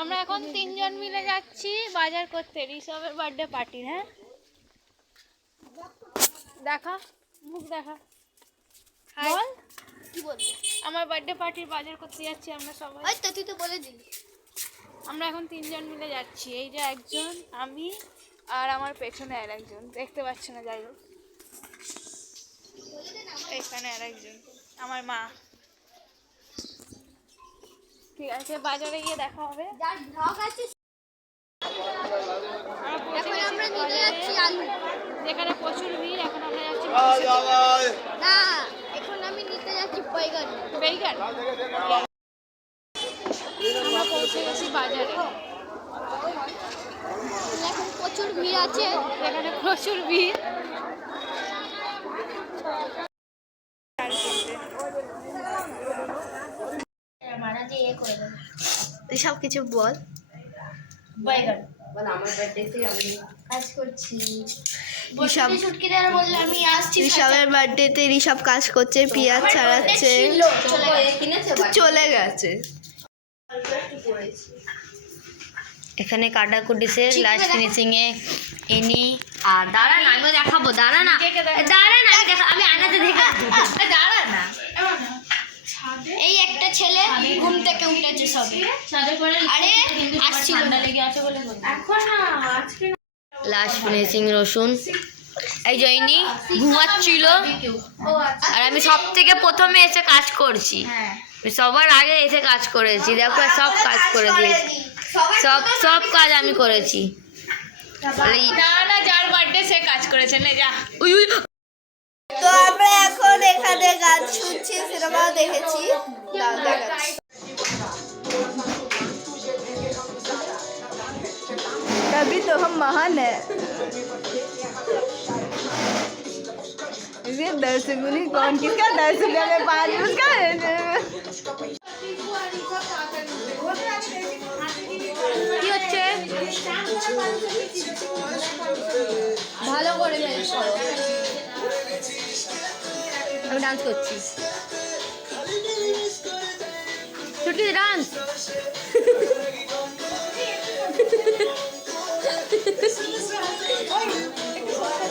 আমরা এখন তিনজন মিলে যাচ্ছি বাজার করতে ঋষভের বার্থডে পার্টির। হ্যাঁ দেখা মুখ দেখা বল কি বলবি। আমার বার্থডে পার্টির বাজার করতে যাচ্ছি আমরা সবাই। আচ্ছা তুই তো বলে দিলি। আমরা এখন তিনজন মিলে যাচ্ছি, এই যে একজন, আমি আর আমার পেছনে আর একজন, দেখতে পাচ্ছ না, যাই হোক এখানে আর একজন আমার মা। ঠিক আছে বাজারে গিয়ে দেখা হবে। যেখানে প্রচুর ভিড়, এখন আমরা যাচ্ছি না, এখন আমি নিতে যাচ্ছি বেগুন। আমরা পৌঁছে গেছি বাজারে, এখন প্রচুর ভিড় আছে, এখানে প্রচুর ভিড়। সব কিছু বল। আমার বার্থডেতে আমি কাজ করছি। ঋষভের বার্থডেতে ঋষভ কাজ করছে, পিয়াজ ছাড়াচ্ছে, চলে গেছে। এখানে কাটাকুটি সে লাস্ট ফিনিশিং এ ইনি। আর দাঁড়া না, আমি দেখাবো। দাঁড়া না আমি আয়নাতে দেখে দাঁড়া না। এই একটা ছেলে ঘুম থেকে উঠেছে সবে, আরে আসছিল না, লেগে আছে বলে এখন না আজকে। লাস্ট ফিনিশিং রসুন। এই জয়নি ঘুমাচ্ছিল আর আমি সব থেকে প্রথমে এসে কাজ করছি, সবার আগে এসে কাজ করেছি। দেখো সব কাজ করে দিয়েছি, সব কাজ আমি করেছি। না যার বার্থডে সে কাজ করেছে না, যা। তো আমরা এখন এখানে গান শুনছি, সিনেমাও দেখেছি। तभी तो हम महान है। ये 10 गुनी कौन किसका 10 रुपया में 5 उसका কি হচ্ছে ভালো করে আমি ডান্স করছি। ছুটি ডান্স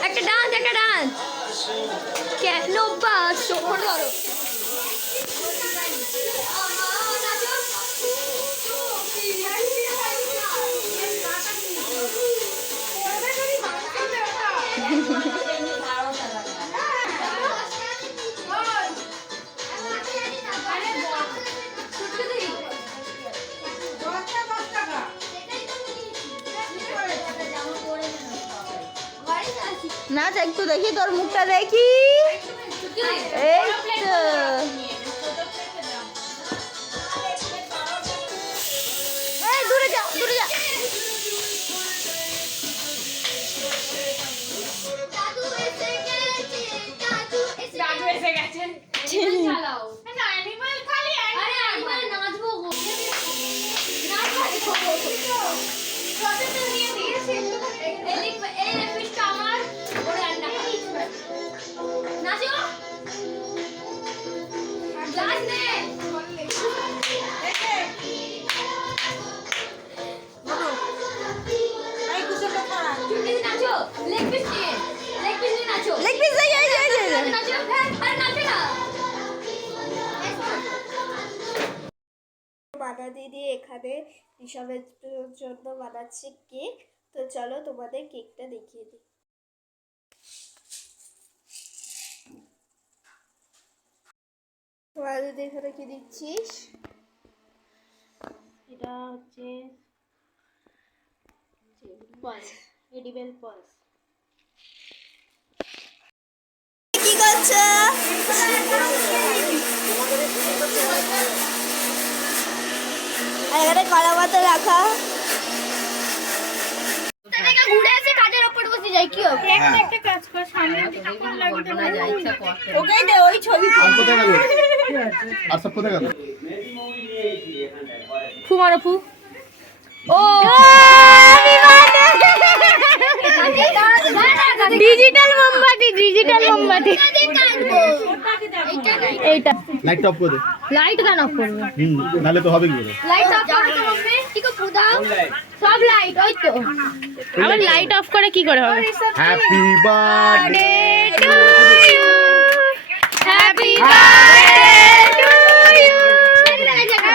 একটা ডান্স কেন বাস ধরো। নাচ একটু দেখি, তোর মুখটা দেখি। এই তো দূরে যা দাদু এসে গেছে। চালাও না অ্যানিমাল খালি আরে অ্যানিমাল নাচবো গো কত তো নিয়ে দিয়েছে এই ফিশটা আমার ওরে আন্ডা নাচো নাচ নে এই কুসো টাকা ছুটি নাচো লেগ পিস নিয়ে নাচো লেগ পিস যাই নাচো আরে নাচো না। বাধা দিদি এখানে ঋষভের জন্য বানাচ্ছে কেক। তো চলো তোমাদের কেকটা দেখিয়ে দিই। বাধা দিদি এখানে কি দিচ্ছিস? এটা হচ্ছে পালস, এডিবল পালস। কি করছো? এখানে কলা পাতা রাখা। ঘুরে এসে কাজের উপর বসে যাই, কি হবে? একটা কাজ কর, সামনে তখন লাগবে না, যা ইচ্ছা কর। ওকেই দে ওই ছবি। আর কোথায় গেল? আর সব কোথায় গেল? ফু মারো ফু। ও ডিজিটাল মোমবাতি এইটা লাইট অফ করে দে। লাইট কেন অফ করবে? নাহলে তো হবে কি করে? লাইট অফ করে তো মম্মি কি কো পুদাও সব লাইট ওই তো আবার লাইট অফ করে কি করে হবে happy birthday to you happy birthday to you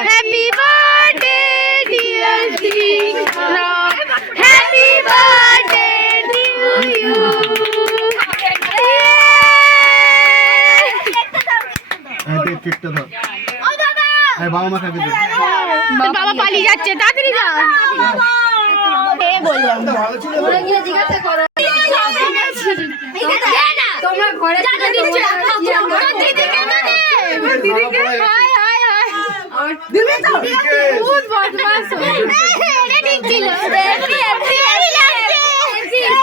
happy birthday dear জিগ্রব হ্যাপি বার্থডে টু ইউ কেকটা ধর। আরে বাবা মা খাকে দে। তোর বাবা পালিয়ে যাচ্ছে তাড়াতাড়ি যা এ বললাম ওরা গিয়ে জিজ্ঞাসা করো। তোমরা ঘরে যা দিচ্ছি তোর দিদিকে না দে দিদিকে হাই হাই হাই দিদি তো বহুত বদমাশ এটা ঠিক ছিল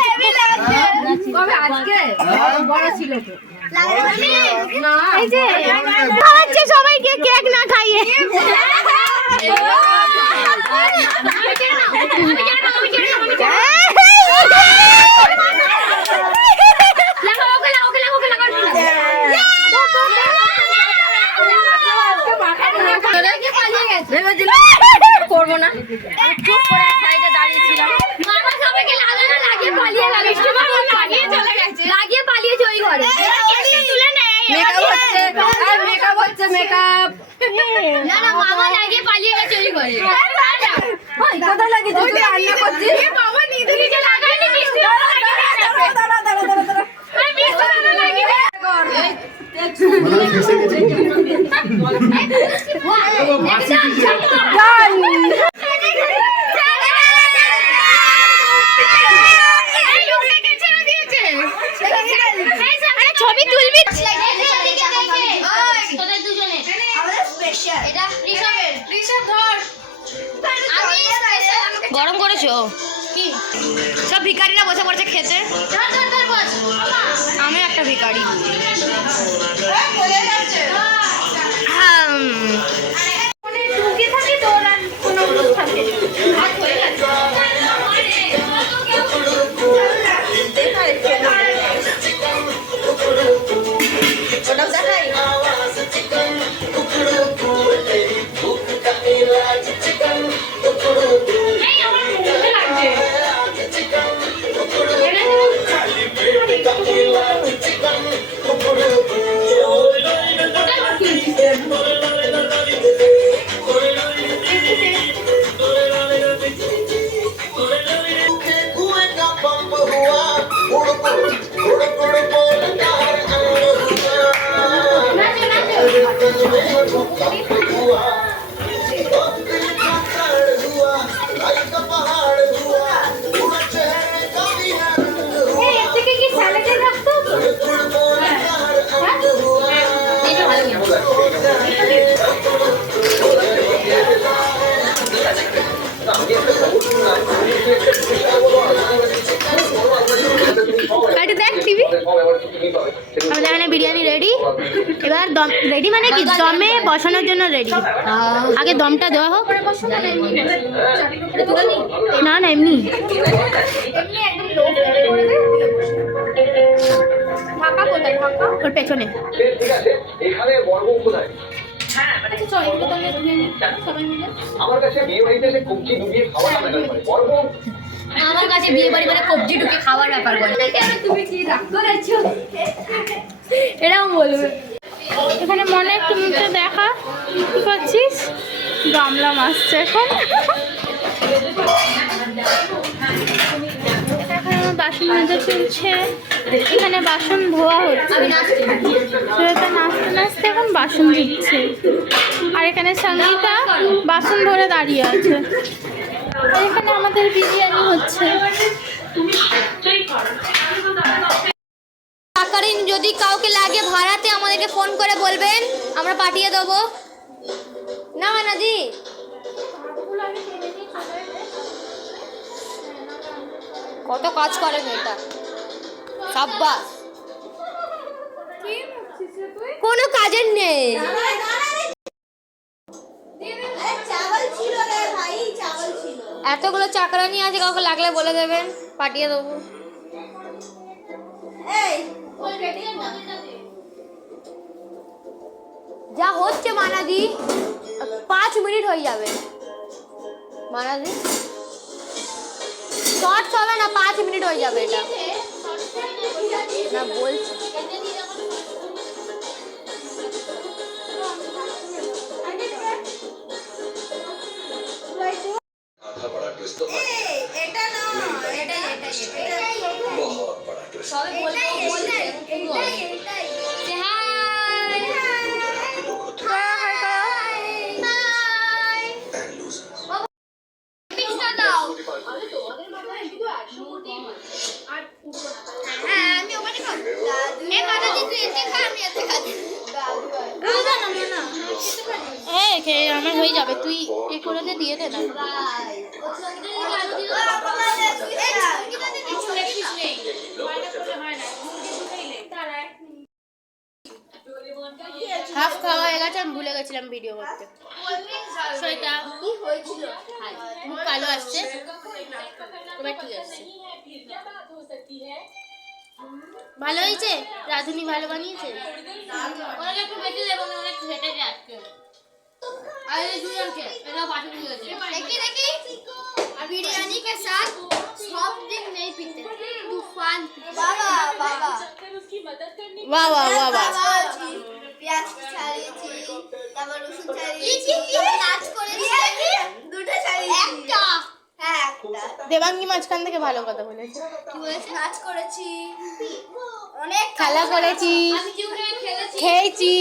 হেভি লাগছে তবে আজকে বড় ছিল তো। এই যে খাওয়াচ্ছে সবাইকে কেক না খাইয়ে করবো না চুপ করে সাইডে দাঁড়িয়েছিলাম। মামা সবাইকে লাগানো লাগিয়ে পালিয়ে গেল লাগিয়ে চলে গেছে লাগিয়ে পালিয়েছে ওই ঘরে তুলে নে মেকআপ হচ্ছে মেকআপ। না না মামা লাগিয়ে পালিয়ে গেছে ওই ঘরে কোথায় লাগিয়েছে? তুই রান্না করছিস? বাবা নিজে নিজে লাগায়নি মিষ্টি আরে মিষ্টি লাগিয়ে মানে ফেসে গেছে। ও মাসি কি যে ছবি তুলবি গরম করেছো? সব ভিখারিরা বসে পড়ছে খেতে। আমি একটা ভিখারি। দেখ টিভি আমাদের এখানে বিরিয়ানি রেডি এবার দম রেডি মানে কি দমে বসানোর জন্য রেডি আগে দমটা দেওয়া হোক না না এমনি ওর পেছনে আমার কাছে বিয়ে বাড়িতে এসে কবজি ডুবিয়ে খাওয়া আমার কাছে বিয়ে বাড়ি মানে কবজি ঢুকে খাওয়ার ব্যাপার বলে। তুমি কি রাগ করেছো? এটাও বলবে। এখানে মনে একটু মুখে দেখা কি করছিস গামলা মাছছে এখন এখানে বাসন মাজা চলছে এখানে বাসন ধোয়া হচ্ছে সেটা নাচতে নাচতে এখন বাসন ধুচ্ছে আর এখানে সঙ্গীতা বাসন ধরে দাঁড়িয়ে আছে আর এখানে আমাদের বিরিয়ানি হচ্ছে যদি কাউকে লাগে ভাড়াতে আমাদেরকে ফোন করে বলবেন আমরা পাঠিয়ে দেবো না নাদি কত কাজ করে মেয়েটা সাব্বাস কোনো কাজের নেই এতগুলো চাকরানি আছে কাউকে লাগলে বলে দেবেন পাঠিয়ে দেবো যা হচ্ছে মানাদি 5 মিনিট হয়ে যাবে মানাদি শর্টস হবে না 5 মিনিট হয়ে যাবে এটা না বলছি आधा बड़ा ट्विस्ट तो बहुत बड़ा ट्विस्ट সবে বলবো বলছে and losers আমার হয়ে যাবে তুই এ করে দিয়ে দে না হাফ খাওয়া হয়ে গেছে আমি ভুলে গেছিলাম ভিডিও করতে সেটা মুখ কালো আসছে এবার ঠিক আছে ভালো হয়েছে রাধুনি ভালো বানিয়েছে ওনাকে একটু বেশি দেবো অনেক ঘেটে যাচ্ছে अरे जुड़न के मेरा बात नहीं होती देखिए बिरयानी के साथ सॉफ्ट ड्रिंक नहीं पीते तूफान বাবা বাবা वाह वाह वाह वाह পেঁয়াজ ছাড়িয়েছি তারপর রসুন ছাড়িয়েছি নাচ করেছি দুটো ছাড়িয়েছি একটা হ্যাঁ একটা দেবাঙ্গী মাঝখান থেকে ভালো কথা বলেছে কি বলেছে নাচ করেছি অনেক খেলা করেছি খেয়েছি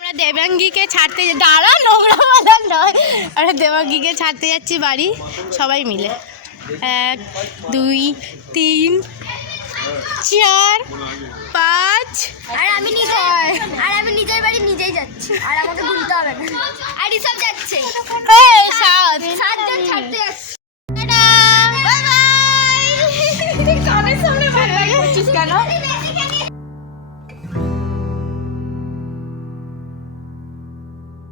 আমরা দেবাঙ্গীকে ছাড়তে দাঁড়া নোংরা বাজার নয় আমরা দেবাঙ্গীকে ছাড়তে যাচ্ছি বাড়ি সবাই মিলে 1 2 3 4 5 আর আমি নিজের বাড়ি নিজেই যাচ্ছি আর আমাকে গুনতে হবে না আর সব যাচ্ছে এই সাত সাতজন ছাড়তে যাচ্ছে বাই বাই কানের সামনে ভালো লাগছিস কেন